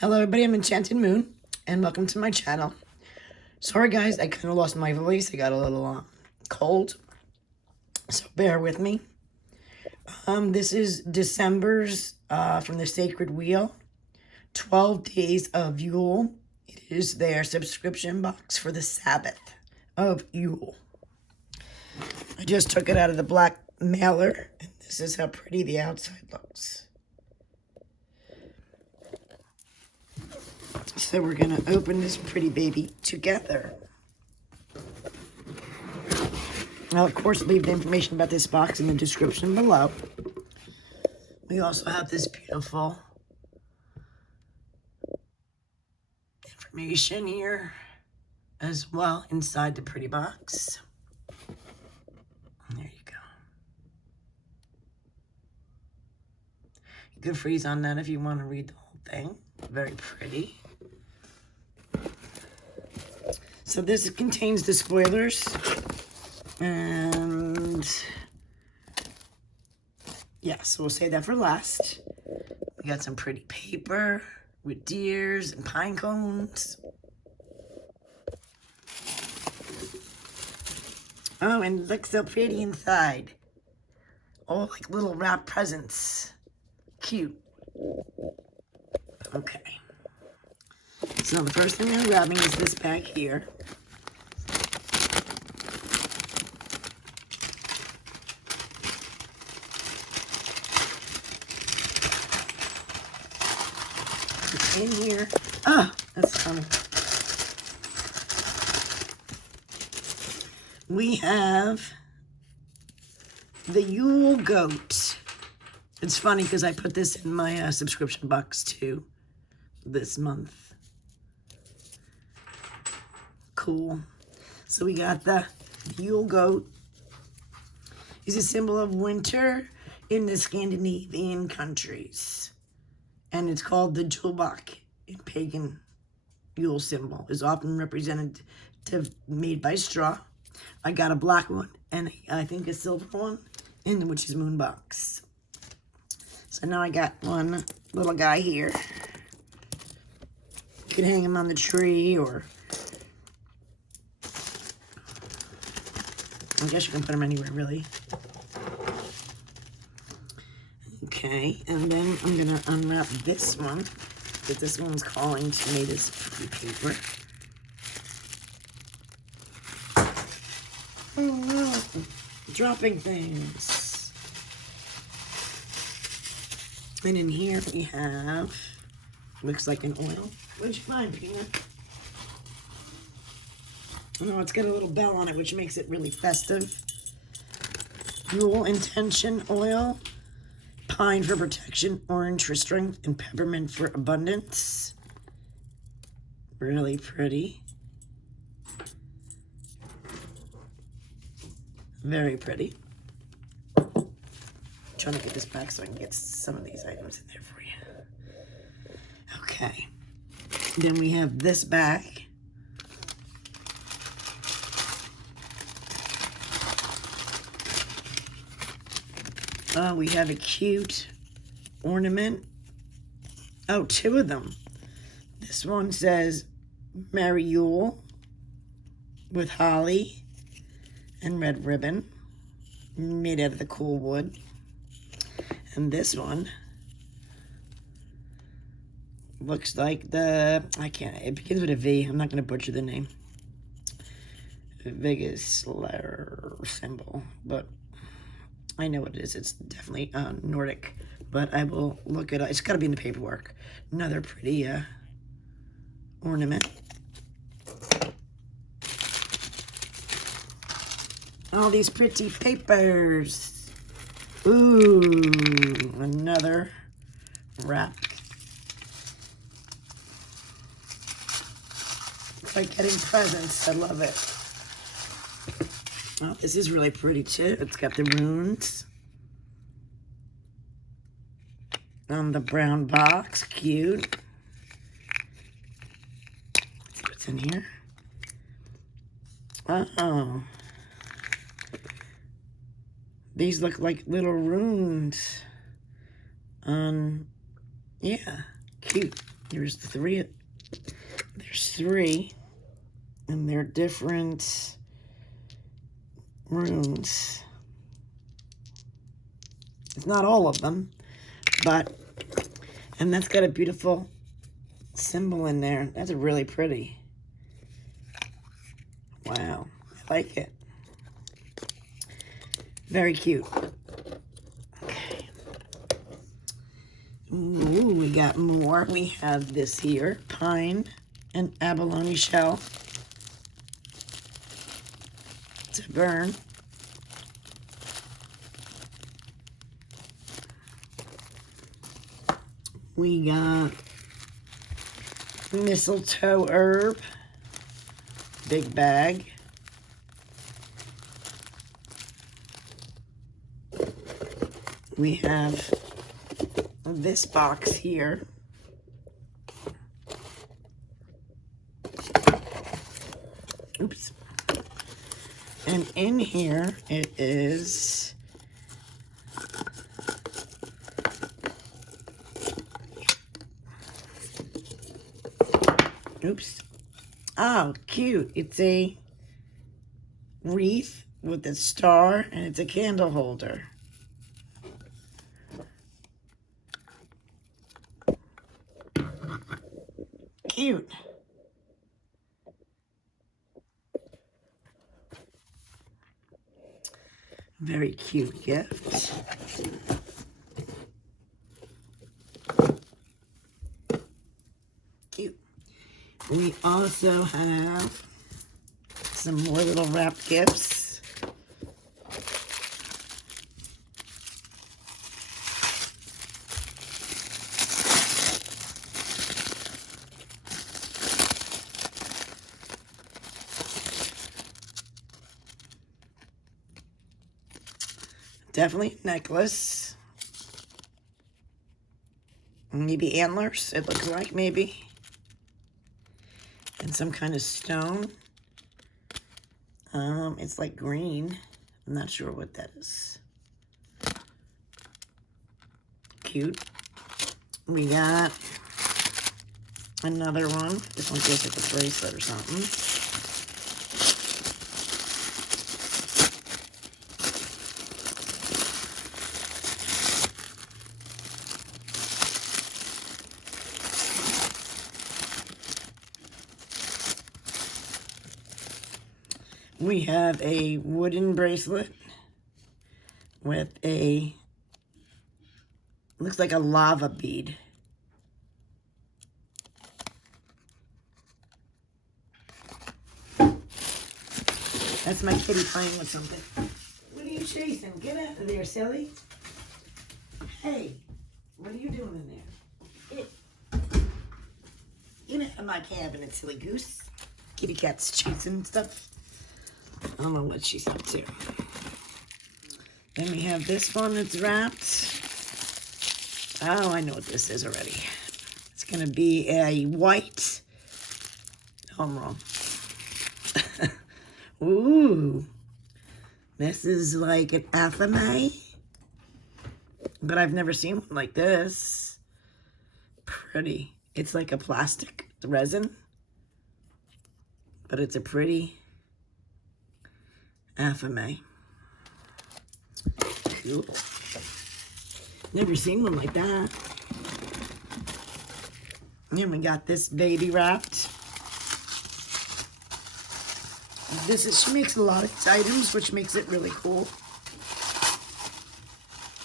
Hello everybody, I'm Enchanted Moon, and welcome to my channel. Sorry guys, I kind of lost my voice. I got a little cold, so bear with me. This is December's, from the Sacred Wheel, 12 Days of Yule. It is their subscription box for the Sabbath of Yule. I just took it out of the black mailer, and this is how pretty the outside looks. So we're going to open this pretty baby together. I'll, of course, leave the information about this box in the description below. We also have this beautiful information here as well inside the pretty box. There you go. You can freeze on that if you want to read the whole thing. Very pretty. So this contains the spoilers, and yeah, so we'll save that for last. We got some pretty paper with deers and pine cones. Oh, and it looks so pretty inside. Oh, like little wrapped presents. Cute. Okay. So the first thing I'm grabbing is this bag here. In here. Oh, that's funny. We have the Yule goat. It's funny because I put this in my subscription box too this month. Cool. So we got the Yule goat. He's a symbol of winter in the Scandinavian countries. And it's called the Julebak in pagan Yule symbol. Is often representative made by straw. I got a black one and I think a silver one in the Witch's Moon box. So now I got one little guy here. You can hang him on the tree, or I guess you can put him anywhere really. Okay, and then I'm going to unwrap this one, because this one's calling to me, this pretty paper. Oh no, dropping things. And in here we have, looks like an oil. What'd you find, Peanut? Oh, it's got a little bell on it, which makes it really festive. Yule Intention Oil. Pine for protection, orange for strength, and peppermint for abundance. Really pretty. Very pretty. I'm trying to get this back so I can get some of these items in there for you. Okay. Then we have this bag. We have a cute ornament. Oh, two of them. This one says Merry Yule with holly and red ribbon made out of the cool wood. And this one looks like it begins with a V. I'm not going to butcher the name. Vibez symbol, but I know what it is. It's definitely Nordic, but I will look it up. It's got to be in the paperwork. Another pretty ornament. All these pretty papers. Ooh, another wrap. It's like getting presents. I love it. Oh, this is really pretty too. It's got the runes on the brown box. Cute. Let's see what's in here. Oh. These look like little runes. Yeah, cute. There's three. There's three, and they're different runes. It's not all of them, but, and that's got a beautiful symbol in there. That's really pretty. Wow, I like it. Very cute. Okay. Ooh, we got more. We have this here, pine and abalone shell to burn. We got mistletoe herb, big bag. We have this box here. Oops. And in here it is oops. Oh, cute. It's a wreath with a star, and it's a candle holder. Cute. Very cute gift. Cute. We also have some more little wrapped gifts. Definitely necklace. Maybe antlers, it looks like, maybe. And some kind of stone. It's like green. I'm not sure what that is. Cute. We got another one. This one feels like a bracelet or something. We have a wooden bracelet with a, looks like a lava bead. That's my kitty playing with something. What are you chasing? Get out of there, silly. Hey, what are you doing in there? Get out of my cabinet, silly goose. Kitty cat's chasing stuff. I don't know what she's up to. Then we have this one that's wrapped. Oh, I know what this is already. It's going to be a white. Oh, I'm wrong. Ooh. This is like an athame. But I've never seen one like this. Pretty. It's like a plastic resin. But it's a pretty athame. Cool. Never seen one like that. And we got this baby wrapped. She makes a lot of items, which makes it really cool.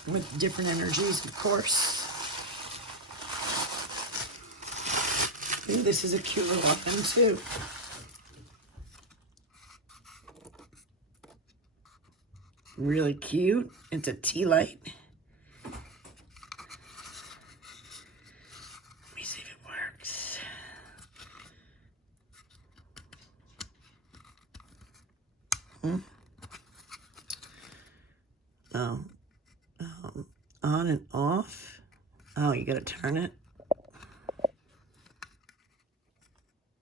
With different energies, of course. Ooh, this is a cute little oven, too. Really cute. It's a tea light. Let me see if it works. Oh. On and off. Oh, you gotta turn it.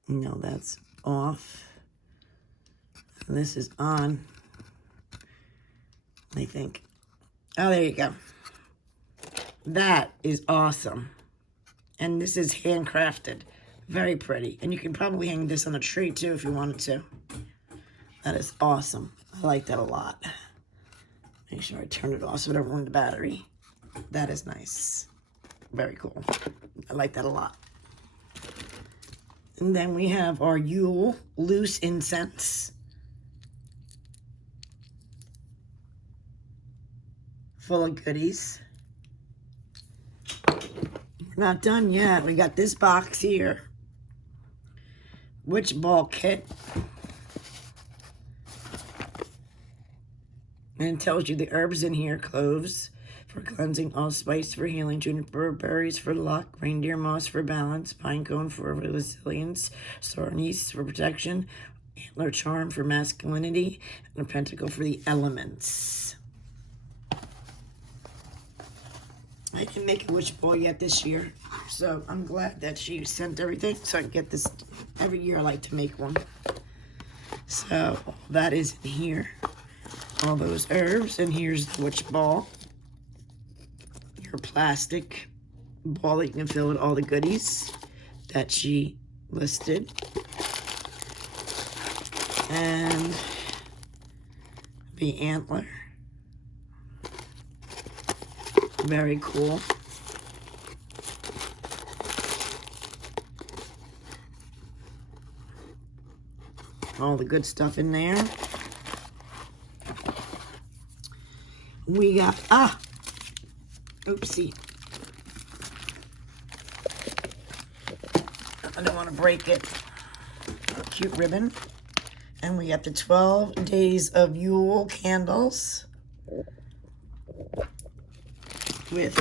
No, that's off. And this is on. I think. Oh, there you go. That is awesome. And this is handcrafted. Very pretty. And you can probably hang this on a tree too if you wanted to. That is awesome. I like that a lot. Make sure I turn it off so I don't ruin the battery. That is nice. Very cool. I like that a lot. And then we have our Yule loose incense. Full of goodies. We're not done yet. We got this box here. Witch ball kit. And it tells you the herbs in here. Cloves for cleansing, allspice for healing, juniper berries for luck, reindeer moss for balance, pine cone for resilience, star anise for protection, antler charm for masculinity, and a pentacle for the elements. I didn't make a witch ball yet this year, so I'm glad that she sent everything so I can get this. Every year I like to make one. So that is in here. All those herbs, and here's the witch ball. Your plastic ball that you can fill with all the goodies that she listed. And the antler. Very cool. All the good stuff in there. We got, oopsie. I don't want to break it. Cute ribbon. And we got the 12 days of Yule candles with,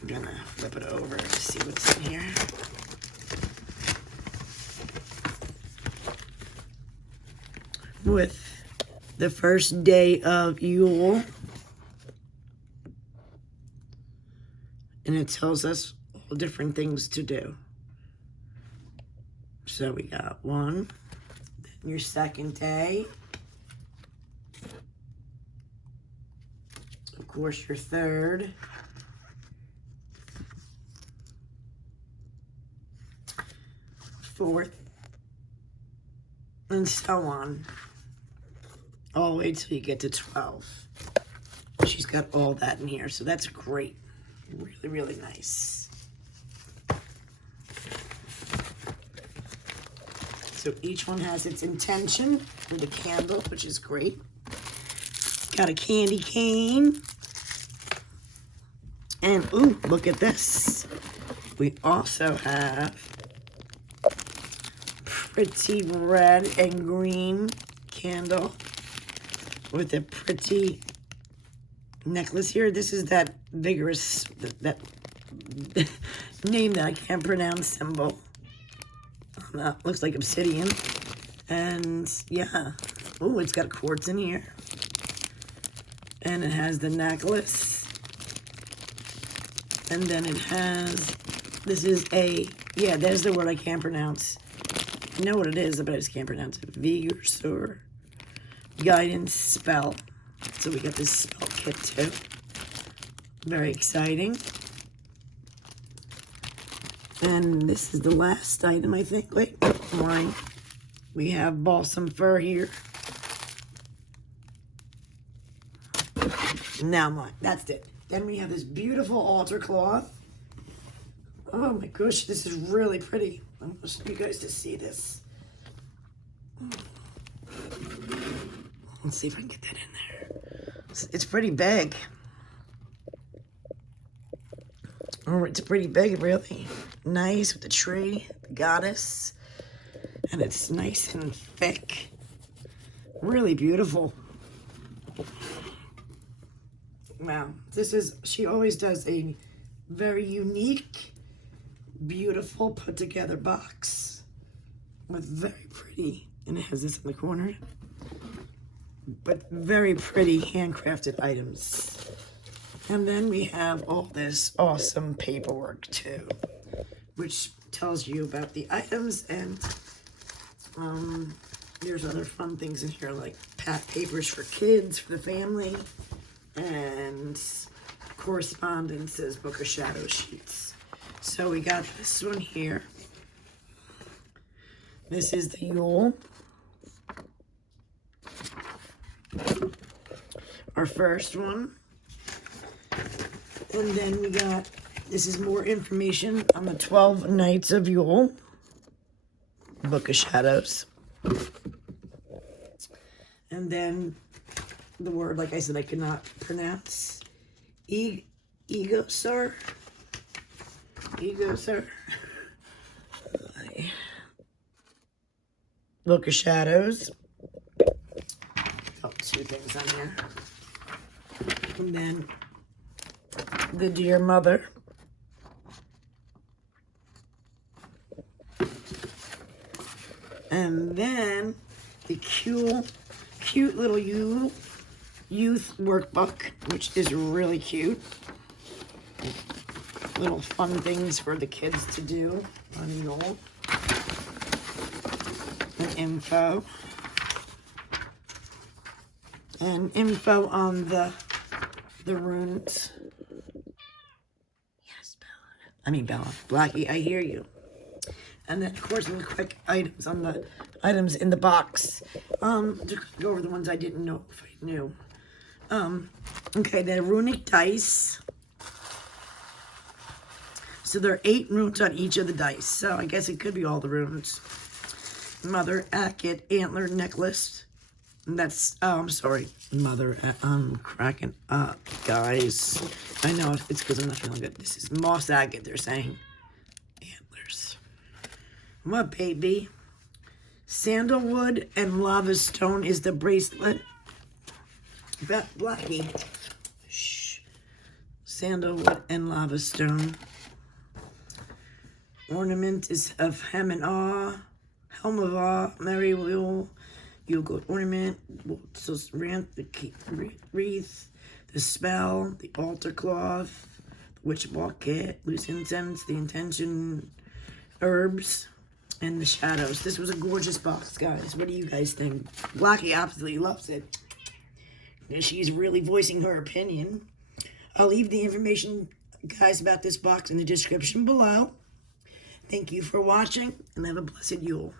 I'm gonna flip it over to see what's in here. With the first day of Yule. And it tells us all different things to do. So we got one, then your second day. Of course, your third. Fourth. And so on. All the way till you get to 12. She's got all that in here, so that's great. Really, really nice. So each one has its intention for the candle, which is great. Got a candy cane. And, ooh, look at this. We also have pretty red and green candle with a pretty necklace here. This is that vigorous, that name that I can't pronounce symbol. Looks like obsidian. And yeah. Oh, it's got quartz in here. And it has the necklace. And then it has, this is a, yeah, there's the word I can't pronounce. I know what it is, but I just can't pronounce it. Vigorous or guidance spell. So we got this spell kit too. Very exciting. And this is the last item, I think. Wait, mine. We have balsam fir here. Now mine. That's it. Then we have this beautiful altar cloth. Oh my gosh, this is really pretty. I'm going to show you guys to see this. Let's see if I can get that in there. It's pretty big. Oh, it's pretty big, really. Nice with the tree, the goddess. And it's nice and thick. Really beautiful. Wow. This is, she always does a very unique, beautiful, put together box. With very pretty, and it has this in the corner. But very pretty handcrafted items. And then we have all this awesome paperwork too, which tells you about the items, and there's other fun things in here like papers for kids, for the family, and of correspondences, Book of Shadow sheets. So we got this one here. This is the Yule. Our first one. And then we got, this is more information on the 12 Nights of Yule. Book of Shadows. And then the word, like I said, I cannot pronounce. Egosar. Book of Shadows. Oh, two things on here. And then the Dear Mother. And then the cute little youth workbook, which is really cute. Little fun things for the kids to do on Yule. And info. And info on the runes. Yes, Bella. I mean, Bella. Blackie, I hear you. And then, of course, some quick items on the items in the box. To go over the ones I didn't know if I knew. Okay, the runic dice. So there are 8 runes on each of the dice. So I guess it could be all the runes. Mother, Akit, Antler, Necklace. And that's, I'm sorry, Mother, I'm cracking up, guys. I know it's because I'm not feeling good. This is Moss Agate, they're saying. Antlers. What, baby? Sandalwood and lava stone is the bracelet. Blackie. Shh. Sandalwood and lava stone. Ornament is of hem and awe. Helm of awe. Merry Yule. Yule goat ornament. So the wreath. The spell. The altar cloth. The witch bucket. Loose incense. The intention. Herbs. And the shadows. This was a gorgeous box, guys. What do you guys think? Blackie absolutely loves it. She's really voicing her opinion. I'll leave the information, guys, about this box in the description below. Thank you for watching, and have a blessed Yule.